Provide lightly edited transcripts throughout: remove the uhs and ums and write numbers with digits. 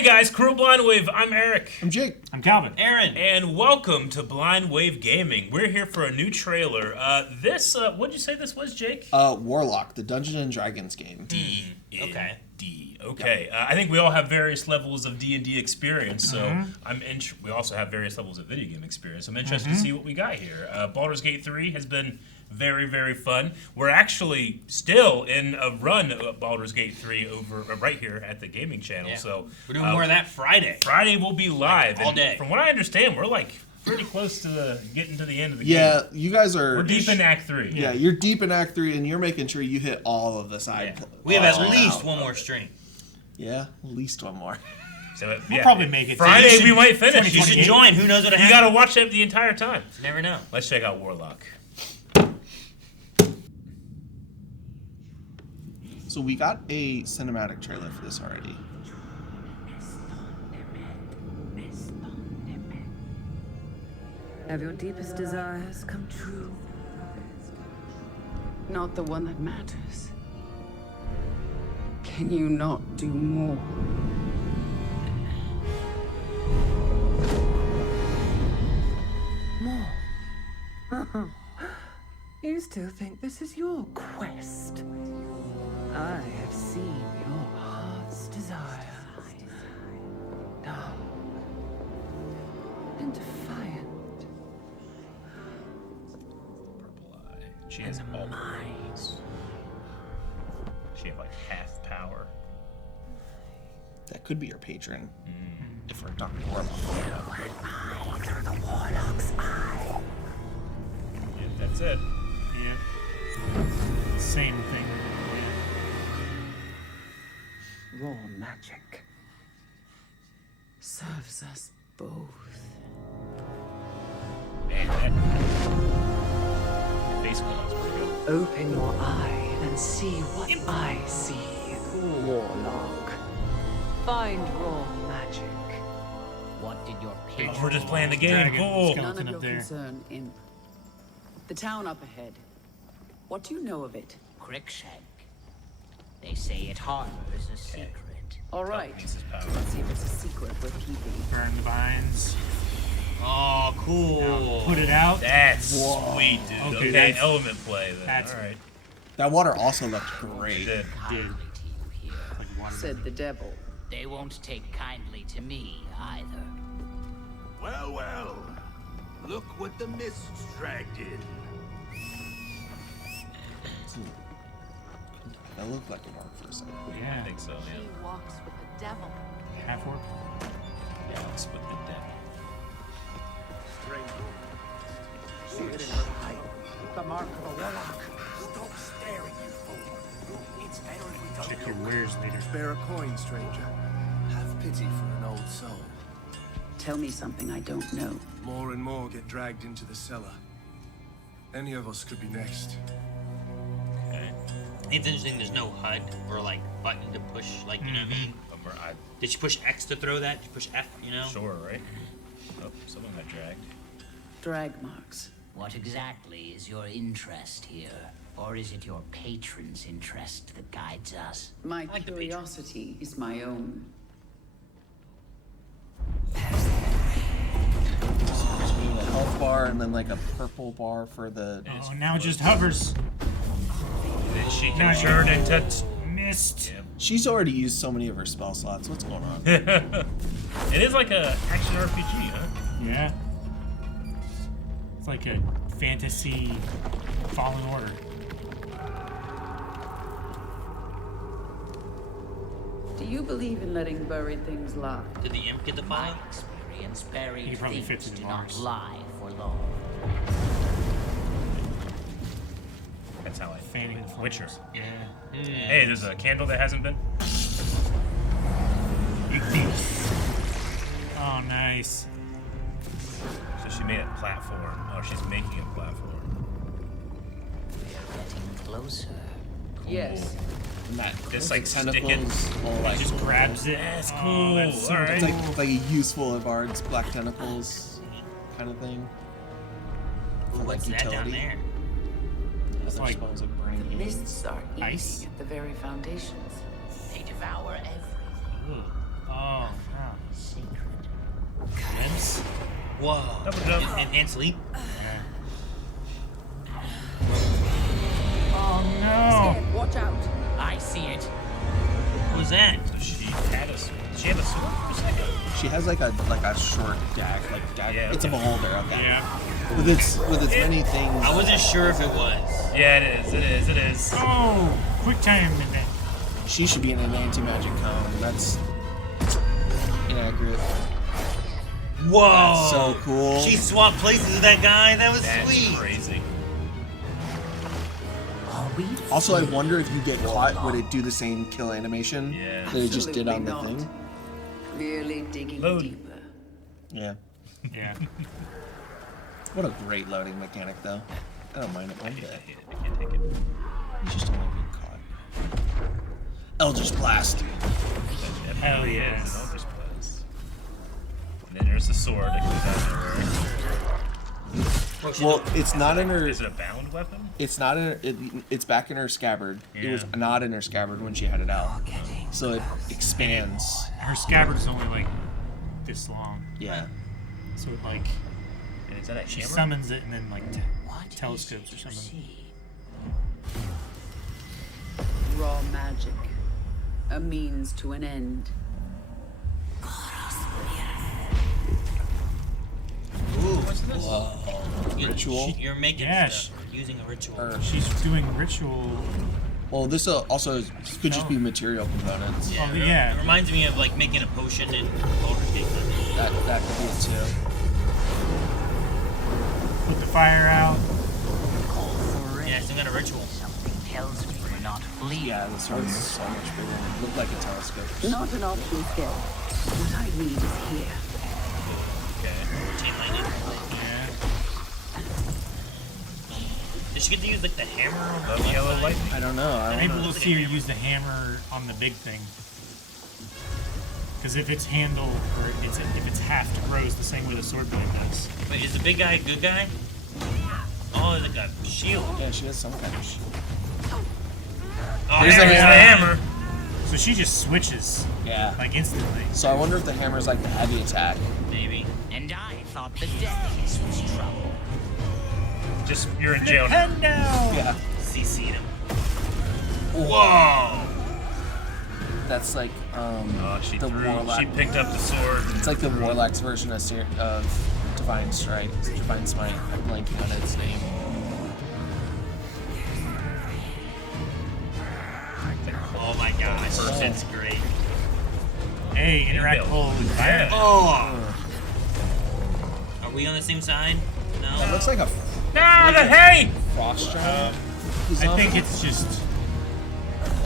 Hey guys, Crew Blind Wave. I'm Eric. I'm Jake. I'm Calvin. Aaron. And welcome to Blind Wave Gaming. We're here for a new trailer. What'd you say this was, Jake? Warlock, the Dungeons and Dragons game. Okay. Okay. I think we all have various levels of D&D experience, so we also have various levels of video game experience. I'm interested to see what we got here. Baldur's Gate 3 has been very, very fun. We're actually still in a run of Baldur's Gate 3 over right here at the gaming channel. Yeah. So We're doing more of that Friday. Friday will be live all and day. From what I understand, we're like pretty close to getting to the end of the game. Yeah, you guys are. We're deep in Act 3. Yeah, you're deep in Act 3, and you're making sure you hit all of the side. Yeah. We have at least one more stream. Yeah, at least one more. So We'll probably make it. Friday. We might finish. You should join. Who knows what You got to watch it the entire time. You never know. Let's check out Warlock. So we got a cinematic trailer for this already. Have your deepest desires come true? Not the one that matters. Can you not do more? More? You still think this is your quest? I have seen your heart's desire. Dark and defiant. Purple eye. She has all minds. She has like half power. That could be your patron. If we're Dr. Warlock. Through the Warlock's eye. Yeah, that's it. Yeah. Same thing. Raw magic serves us both. Man, that face was pretty good. Open your eye and see what I see. Warlock. Find raw magic. What did your Oh, patron... we're just playing the game. Dragon. Cool. Skeleton None of up your there. concern, Imp. The town up ahead. What do you know of it? Crickshank. They say it harbors a secret. All right. Means his power. Let's see if it's a secret worth keeping. Burn the vines. Oh, cool. Put it out. That's sweet, dude. Okay, Okay, that's- element play then. that's- All right. That water also looked It great. did. Did. Kindly to you here. Like water. Said the devil. They won't take kindly to me either. Well, well. Look what the mists dragged in. That looked like a orc for a second. I Yeah. think so, He yeah. walks with the devil. Half orc. Walks with the devil. The mark of a warlock. Stop staring, you fool. It's better if we don't Check your wares later. Spare a coin, stranger. Have pity for an old soul. Tell me something I don't know. More and more get dragged into the cellar. Any of us could be next. Okay. It's interesting there's no HUD or like button to push, like, you know what I mean? Did you push X to throw that? Did you push F, you know? Sure, right? Oh, someone got dragged. Drag marks. What exactly is your interest here? Or is it your patron's interest that guides us? My like the picture. curiosity is my own. Between a health bar and then like a purple bar for the. Oh, now it just hovers. Then she can Nice. turn into... Missed. She's already used so many of her spell slots. What's going on? It is like a action RPG, huh? Yeah. It's like a fantasy Fallen Order. Do you believe in letting buried things lie? Did the imp get the My file? experience He buried probably things fits in do the not marks. lie for long. That's how I Fanning the flames. Witcher. Yeah. Hey, there's a candle that hasn't been. Oh, nice. So she made a platform. Oh, she's making a platform. Getting closer. Yes. And that Just like tentacles, all like Just grabs it. That's Oh, cool. that's so All right. it's like a useful Avard's black tentacles kind of thing. For like What's that down utility. there? Other like spells like burning hands. Mists are Ice? eating at the very foundations. They devour everything. Oh, Whoa. Double jump. And sleep. Oh no! Scared, watch out. I see it. What was that? So she had a sword for a second. She has like a short dag, Yeah, it's a okay. beholder, okay. Yeah. With its many things. I wasn't sure if it was. Yeah, it is. Oh, quick time event. She should be in an anti-magic cone. That's inaccurate. Whoa. That's so cool. She swapped places with that guy. That was That's sweet. crazy. Are we? Also, I wonder if you get caught, would it do the same kill animation Yeah. that it just did on the Absolutely thing? Clearly digging Load. deeper. Yeah. Yeah. What a great loading mechanic, though. I don't mind it one I bit. hate it. I can't take it. You just don't like being caught. Eldritch Blast. Hell It yes. is an Eldritch Blast. And then there's the sword that comes out of nowhere. Oh, she Well, looked- it's not in her. Is it a bound weapon? It's not in her. It's back in her scabbard. It was Yeah. not in her scabbard when she had it out. So it expands. Her scabbard is only like this long, Yeah. so it like And is that a she hammer? summons it and then like What telescopes or is it you something. see? Raw magic. A means to an end. Ooh, what's this? Ritual. You're making Yeah, stuff. Using a ritual. She's doing ritual. Well, this also could just be material components. Oh, yeah. It reminds me of like making a potion in Baldur's Gate. That could be it too. Put the fire out. Call for it. Yeah, some kind of ritual. Something tells me we're not fleeing. Yeah, this one's so much bigger. It looked like a telescope. Not an option skill. What I need is here. Chain lightning. Yeah. Did she get to use like the hammer on Love yellow lightning. I don't know. I Maybe don't know. we'll see her use the hammer on the big thing. Because if it's handle or if it's half to grows the same way the sword blade does. Wait, is the big guy a good guy? Oh, it's like a shield. Yeah, she has some kind of shield. Oh, Here's the there it is, hammer. So she just switches Yeah. like instantly. So I wonder if the hammer is like the heavy attack. Maybe. And I thought the deafness was trouble. Just you're in jail now. Head down. Yeah. CC'd him. Whoa! That's like She the Warlock. She picked up the sword. It's like the Warlock's version of Divine Strike, Divine Smite. I'm blanking on its name. Oh my gosh, that's great. Hey, interactable with fire. Oh! Are we on the same side? No. It looks like a Ah, the hay! frost giant. I think it's just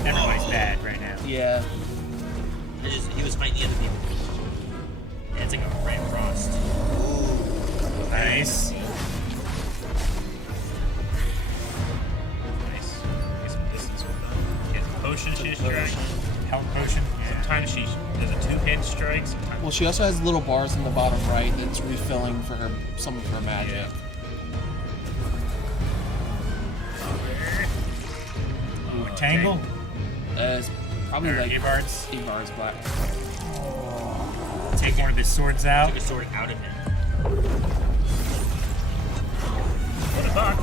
everybody's bad right now. Yeah. He was fighting the other people. Yeah, it's like a red frost. Nice. Nice. Get some distance with them. Get some potion she strikes. Health potion. Yeah. Sometimes she does a two-hand strike. Sometimes Well, she also has little bars in the bottom right that's refilling for some of her magic. Yeah. Ooh, tangle. It's probably Or like Evards. Evar's black. Take one of his swords out. Took a sword out of him. what a fuck.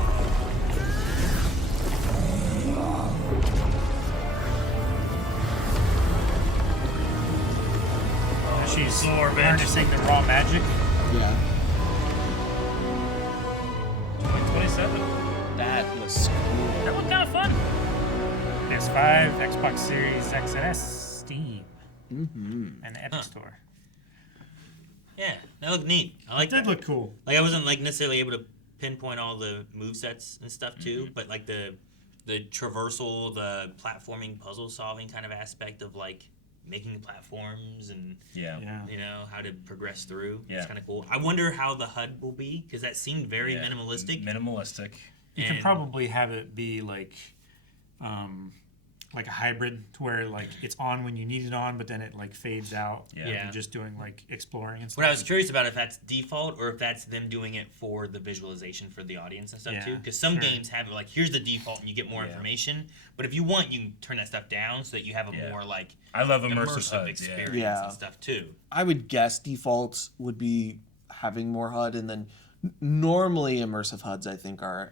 She's Sword, bitch. harnessing the raw magic. Yeah. 27. That was cool. That looked kind of fun. PS5, Xbox Series X and S, Steam, and the Epic Store. Yeah, that looked neat. I It like did that. look cool. Like I wasn't like necessarily able to pinpoint all the movesets and stuff too, but like the traversal, the platforming, puzzle solving kind of aspect of like making platforms and Yeah. Yeah. you know how to progress through. Yeah. It's kind of cool. I wonder how the HUD will be because that seemed very Yeah. minimalistic. Minimalistic. You can And- probably have it be like a hybrid to where like it's on when you need it on, but then it like fades out. Yeah. And Yeah. you're just doing like exploring and stuff. What I was curious about if that's default or if that's them doing it for the visualization for the audience and stuff Yeah, too. Because some sure. games have it like here's the default and you get more Yeah. information. But if you want, you can turn that stuff down so that you have a Yeah. more like I love immersive immersive HUDs, experience Yeah. and stuff too. I would guess defaults would be having more HUD, and then normally immersive HUDs I think are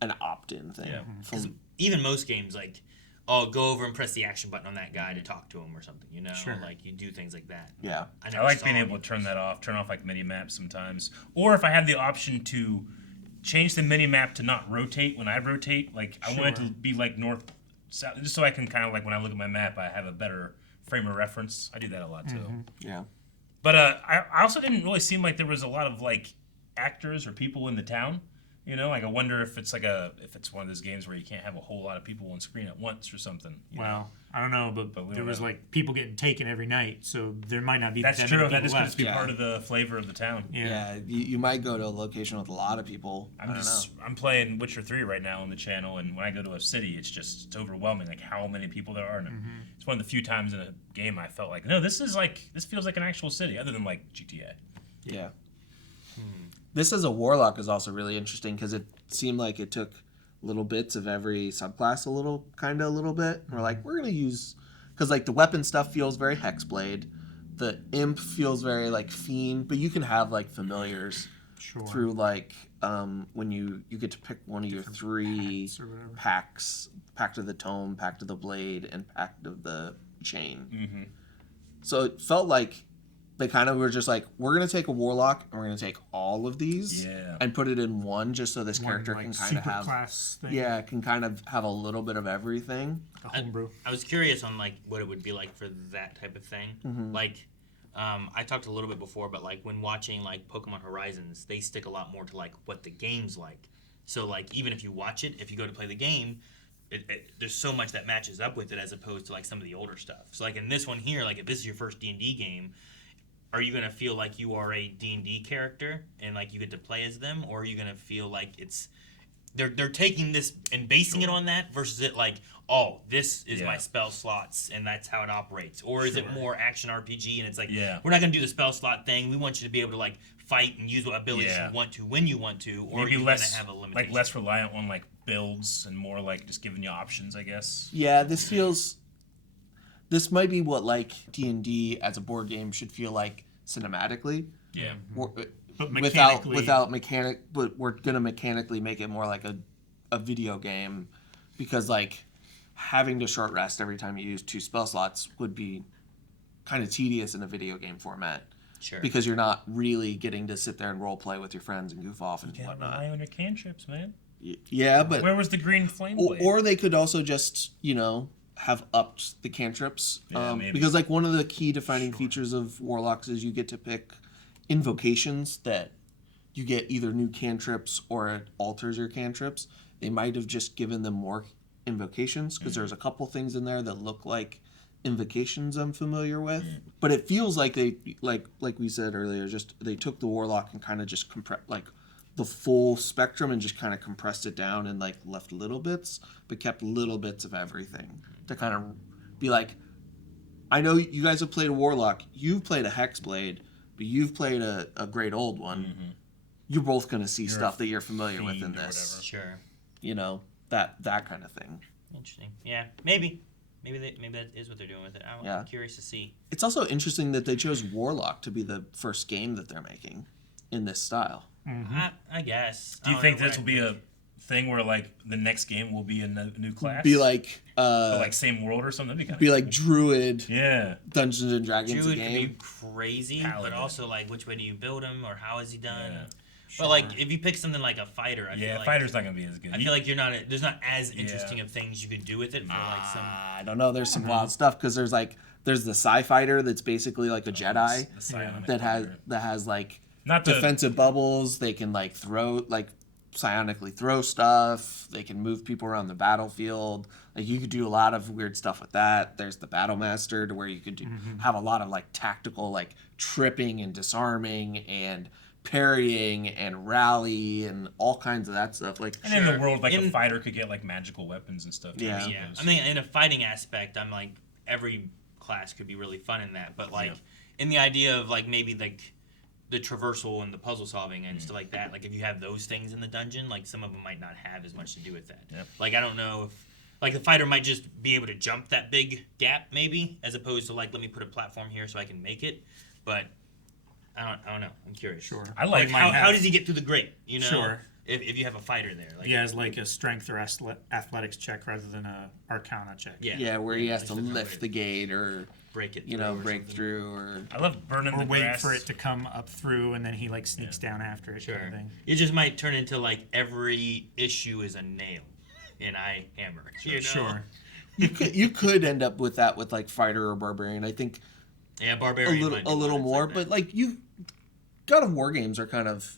an opt-in thing. Yeah. From, Even most games, like, oh, go over and press the action button on that guy to talk to him or something, you know? Sure. Like, you do things like that. yeah. I like being able to turn that off, turn off like mini maps sometimes, or if I have the option to change the mini map to not rotate when I rotate, like I want it to be like north, south, just so I can kind of like when I look at my map, I have a better frame of reference. I do that a lot too. Yeah. But I also didn't really seem like there was a lot of like actors or people in the town. You know, like I wonder if it's if it's one of those games where you can't have a whole lot of people on screen at once or something. You know? Well, I don't know, but we there don't was know. like people getting taken every night, so there might not be That's that true. many That people just could left. be Yeah. part of the flavor of the town. Yeah. You might go to a location with a lot of people. I don't know. I'm playing Witcher 3 right now on the channel, and when I go to a city, it's overwhelming, like how many people there are. And it's one of the few times in a game I felt like, no, this feels like an actual city, other than like GTA. Yeah. This as a warlock is also really interesting because it seemed like it took little bits of every subclass a little bit. We're like, we're gonna use, because like the weapon stuff feels very hexblade, the imp feels very like fiend, but you can have like familiars Sure. through like when you get to pick one of your three packs or whatever. packs: Pact of the Tome, Pact of the Blade, and Pact of the Chain. So it felt like they kind of were just like, we're gonna take a warlock and we're gonna take all of these Yeah. and put it in one, just so this One, character like, can kind of secret have class thing. can kind of have a little bit of everything. A homebrew. I was curious on like what it would be like for that type of thing. Like, I talked a little bit before, but like when watching like Pokemon Horizons, they stick a lot more to like what the game's like. So like even if you watch it, if you go to play the game, there's so much that matches up with it as opposed to like some of the older stuff. So like in this one here, like if this is your first D&D game, are you gonna feel like you are a D&D character and like you get to play as them, or are you gonna feel like it's they're taking this and basing it on that versus it like, oh, this is my spell slots and that's how it operates, or is it more action RPG and it's like, we're not gonna do the spell slot thing. We want you to be able to like fight and use what abilities you want to when you want to, or Maybe are you less gonna have a limitation? like less reliant on like builds and more like just giving you options, I guess. Yeah, this might be what like D&D as a board game should feel like cinematically. Yeah. But mechanically, without mechanic, but we're gonna mechanically make it more like a video game, because like having to short rest every time you use 2 spell slots would be kind of tedious in a video game format. Sure. Because you're not really getting to sit there and role play with your friends and goof off and Get an whatnot. eye on your cantrips, man. Yeah, but Where was the green flame blade? or they could also just have upped the cantrips, maybe. because like one of the key defining features of warlocks is you get to pick invocations that you get either new cantrips or it alters your cantrips. They might have just given them more invocations because there's a couple things in there that look like invocations I'm familiar with, but it feels like they like we said earlier, just they took the warlock and kind of just compressed like the full spectrum and just kind of compressed it down and like left little bits, but kept little bits of everything to kind of be like, I know you guys have played a warlock, you've played a hexblade, but you've played a great old one. You're both going to see stuff that you're familiar with in fiend or this. Sure. That kind of thing. Interesting. Yeah. Maybe that is what they're doing with it. I'm curious to see. It's also interesting that they chose Warlock to be the first game that they're making in this style. I guess. Do you think this will be a thing where like the next game will be a new class? Be like But, like same world or something? That'd be like Druid yeah. Dungeons and Dragons Druid could game. be crazy, Paladin. but also like which way do you build him or how is he done? Yeah. But like if you pick something like a fighter, I feel like fighter's not gonna be as good. I feel like there's not as interesting of things you could do with it for like some. I don't know. There's some wild stuff because there's the Psi Fighter that's basically like a Jedi the psionic that fighter. has like Not the- defensive bubbles. They can like throw psionically throw stuff. They can move people around the battlefield. Like you could do a lot of weird stuff with that. There's the Battle Master to where you could have a lot of like tactical like tripping and disarming and parrying and rally and all kinds of that stuff. Like And in the world, like a fighter could get like magical weapons and stuff. too, Yeah. I Yeah, suppose. I mean, in a fighting aspect, I'm like every class could be really fun in that, but like in the idea of like maybe like the traversal and the puzzle solving and stuff like that, like if you have those things in the dungeon, like some of them might not have as much to do with that. Yep. Like I don't know if like the fighter might just be able to jump that big gap maybe, as opposed to like let me put a platform here so I can make it, but I don't know. I'm curious. Sure. I like How does he get through the grate? You know, Sure. If you have a fighter there, like He has like a strength or athletics check rather than a Arcana check. Yeah, where he has to lift the gate or break it, break through or. I love burning Or the wait grass. for it to come up through, and then he like sneaks down after it. Sure. Kind of thing. It just might turn into like every issue is a nail, and I hammer. You know? Sure. You could end up with that with like fighter or barbarian. I think Yeah, barbarian. might be a little one. It's more, like but that. like God of War games are kind of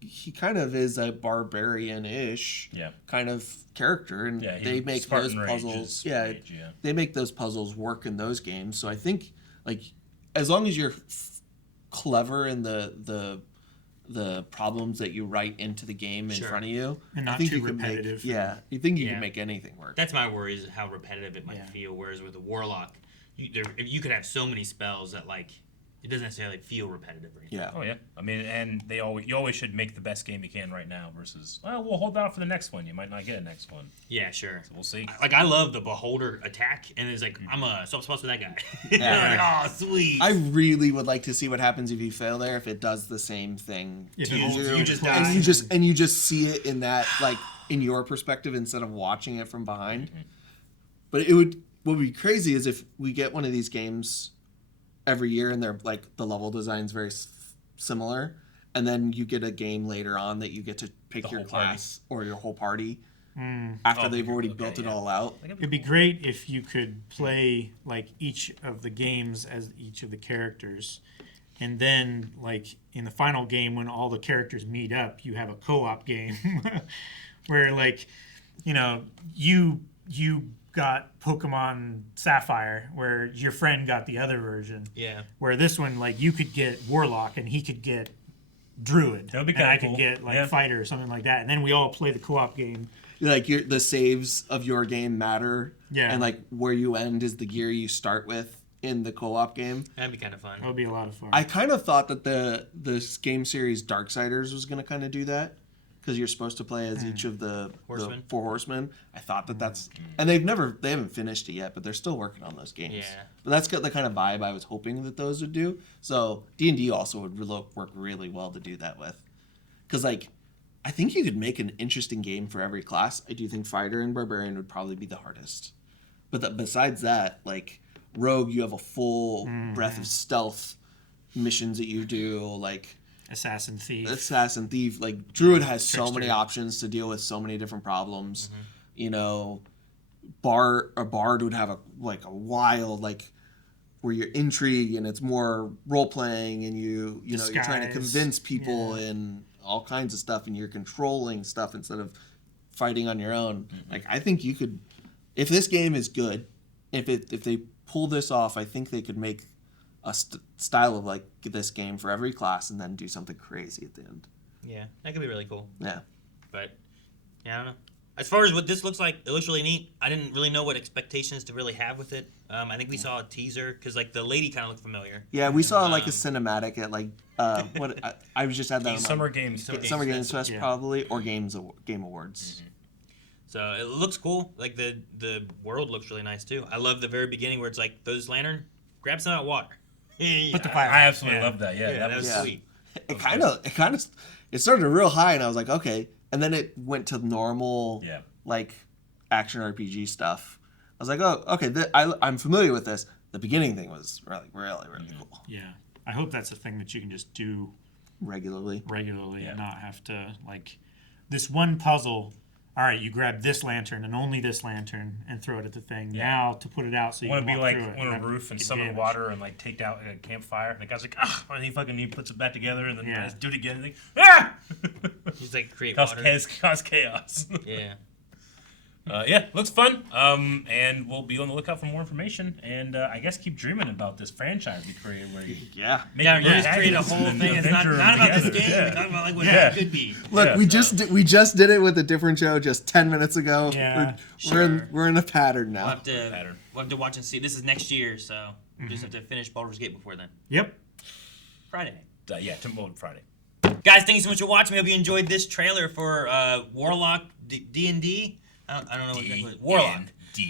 he kind of is a barbarian-ish kind of character, and they make Spartan those Rage puzzles. is Yeah, Rage, they make those puzzles work in those games. So I think like as long as you're clever in the problems that you write into the game in front of you, And I not think too you can repetitive. you think you can make anything work. That's my worry is how repetitive it might feel. Whereas with the Warlock, you could have so many spells that like it doesn't necessarily feel repetitive or anything. Yeah. Oh yeah. I mean, and you always should make the best game you can right now versus we'll hold out for the next one. You might not get a next one. Yeah, sure. So we'll see. Like I love the Beholder attack, and it's like I'm a swap spots with that guy. Yeah. Like, oh, sweet. I really would like to see what happens if you fail there. If it does the same thing If to it holds you, you just and die. you just see it in that like in your perspective instead of watching it from behind. But what would be crazy is if we get one of these games every year and they're like the level design's very similar, and then you get a game later on that you get to pick your class or your whole party after they've already built it all out. It'd be great if you could play like each of the games as each of the characters, and then like in the final game when all the characters meet up, you have a co-op game where like you got Pokemon Sapphire, where your friend got the other version. Yeah. Where this one, like, you could get Warlock and he could get Druid. That would be and kinda I cool. could get like Yeah. Fighter or something like that, and then we all play the co-op game. Like the saves of your game matter, and like where you end is the gear you start with in the co-op game. That'd be kind of fun. That would be a lot of fun. I kind of thought that the game series Darksiders was going to kind of do that because you're supposed to play as each of the four horsemen. I thought that's and they haven't finished it yet, but they're still working on those games. Yeah. But that's got the kind of vibe I was hoping that those would do. So D&D also would work really well to do that with, because like I think you could make an interesting game for every class. I do think fighter and barbarian would probably be the hardest, but besides that, like rogue, you have a full breadth of stealth missions that you do, like Assassin Thief. Like druid has so Trickster. many options to deal with so many different problems. A bard would have a wild, like where you're intrigue and it's more role playing, and you're trying to Disguise. convince people and all kinds of stuff, and you're controlling stuff instead of fighting on your own. Like I think you could, if this game is good, if they pull this off, I think they could make a style of like this game for every class and then do something crazy at the end. Yeah, that could be really cool. Yeah. But yeah, I don't know. As far as what this looks like, it looks really neat. I didn't really know what expectations to really have with it. I think we saw a teaser because like the lady kind of looked familiar. Yeah, we saw like a cinematic at like I was just had that on Summer Games. Summer Games Fest Yeah. probably, or Game Awards. So it looks cool. Like the world looks really nice too. I love the very beginning where it's like those lantern, grab some hot water. Put the fire. I absolutely Yeah. love that. Yeah, that was Yeah. sweet. It started real high and I was like, okay, and then it went to normal like action RPG stuff. I was like, oh, okay, I'm familiar with this. The beginning thing was really cool. Yeah. I hope that's a thing that you can just do Regularly. and not have to like this one puzzle. All right, you grab this lantern and only this lantern and throw it at the thing. Now to put it out so you Want can to be walk like through it. on a not roof and get summon damaged. water and like take out a campfire. And the guy's like, and he puts it back together and then Yeah. do it again. And like, ah! He's like create cause water. chaos. Yeah. Yeah, looks fun. And we'll be on the lookout for more information. And I guess keep dreaming about this franchise we created where you Yeah. make Yeah, your you just create a protagonists whole and thing. It's not adventure about this together. game. Yeah. We're talking about like what Yeah. it could be. Look, Yeah, we just did it with a different show just 10 minutes ago. Yeah, We're in a pattern now. We'll have to watch and see. This is next year, so we just have to finish Baldur's Gate before then. Yep. Friday. Yeah, Tomorrow Friday. Guys, thank you so much for watching. We hope you enjoyed this trailer for Warlock D&D. I don't know exactly what Warlock.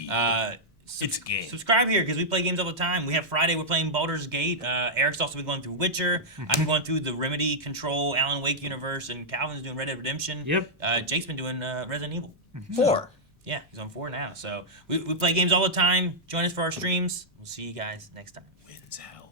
Uh, It's a game. Subscribe here because we play games all the time. We have Friday, we're playing Baldur's Gate. Eric's also been going through Witcher. I'm going through the Remedy Control Alan Wake universe, and Calvin's doing Red Dead Redemption. Yep. Jake's been doing Resident Evil. 4. Yeah, he's on 4 now. So we play games all the time. Join us for our streams. We'll see you guys next time. Wins out.